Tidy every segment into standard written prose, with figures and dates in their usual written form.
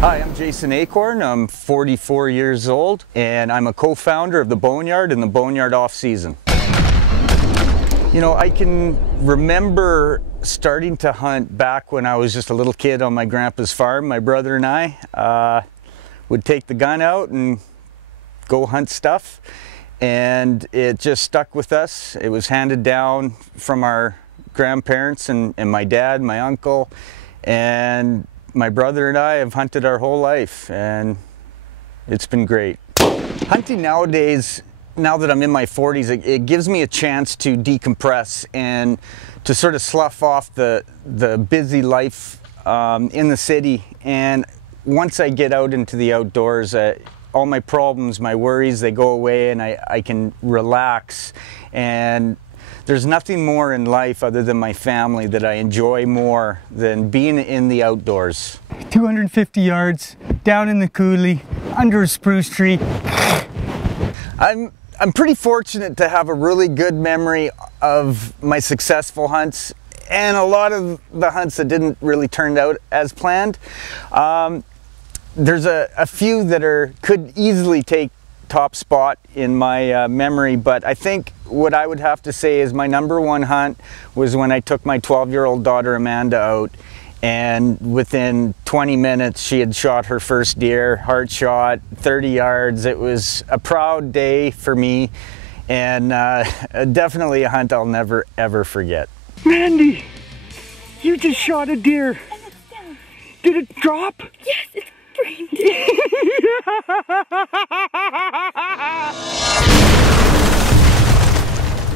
Hi, I'm Jason Acorn. I'm 44 years old and I'm a co-founder of the Boneyard and the Boneyard Off Season. You know, I can remember starting to hunt back when I was just a little kid on my grandpa's farm. My brother and I would take the gun out and go hunt stuff, and it just stuck with us. It was handed down from our grandparents and my dad, my uncle, and my brother and I have hunted our whole life, and it's been great. Hunting nowadays, now that I'm in my 40s, it gives me a chance to decompress and to sort of slough off the busy life in the city. And once I get out into the outdoors, all my problems, my worries, they go away, and I can relax. And there's nothing more in life other than my family that I enjoy more than being in the outdoors. 250 yards, down in the coulee, under a spruce tree. I'm pretty fortunate to have a really good memory of my successful hunts and a lot of the hunts that didn't really turn out as planned. There's a few that could easily take top spot in my memory, but I think what I would have to say is my #1 hunt was when I took my 12-year-old daughter Amanda out, and within 20 minutes she had shot her first deer, heart shot, 30 yards. It was a proud day for me, and definitely a hunt I'll never ever forget. Mandy, you just shot a deer. Did it drop? Yes, it's brain dead.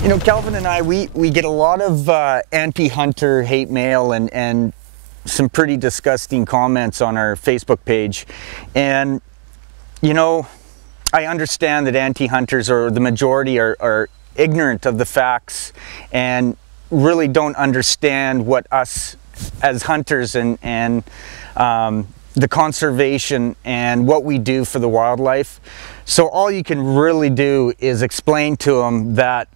You know, Calvin and I, we get a lot of anti-hunter hate mail and some pretty disgusting comments on our Facebook page. And, you know, I understand that anti-hunters, or the majority, are ignorant of the facts and really don't understand what us as hunters and the conservation and what we do for the wildlife. So all you can really do is explain to them that,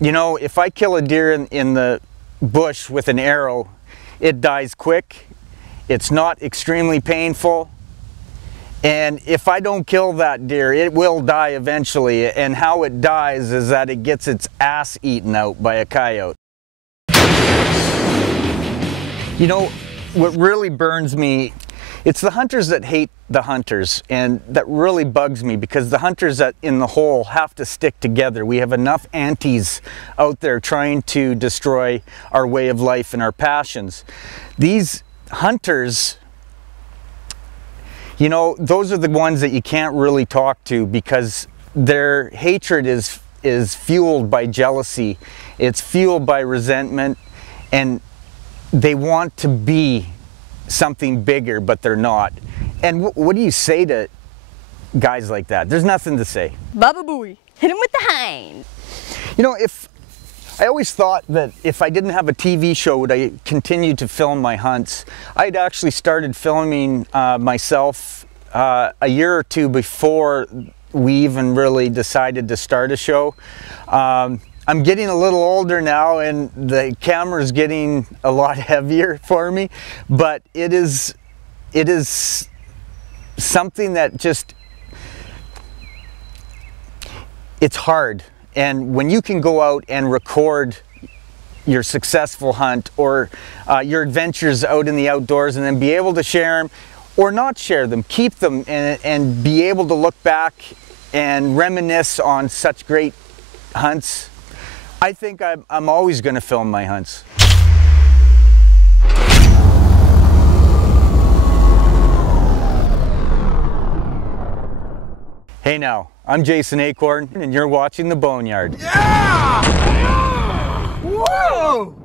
you know, if I kill a deer in the bush with an arrow, it dies quick, it's not extremely painful, and if I don't kill that deer, it will die eventually, and how it dies is that it gets its ass eaten out by a coyote. You know, what really burns me, it's the hunters that hate the hunters, and that really bugs me, because the hunters that in the whole have to stick together. We have enough antis out there trying to destroy our way of life and our passions. These hunters, you know, those are the ones that you can't really talk to, because their hatred is fueled by jealousy, it's fueled by resentment, and they want to be something bigger, but they're not. And what do you say to guys like that? There's nothing to say. Baba Booey, hit him with the hind. You know, I always thought that if I didn't have a TV show, would I continue to film my hunts? I'd actually started filming myself a year or two before we even really decided to start a show. I'm getting a little older now, and the camera's getting a lot heavier for me, but it is something that just, it's hard. And when you can go out and record your successful hunt or your adventures out in the outdoors, and then be able to share them or not share them, keep them, and be able to look back and reminisce on such great hunts, I think I'm always going to film my hunts. Hey now, I'm Jason Acorn, and you're watching The Boneyard. Yeah! Whoa!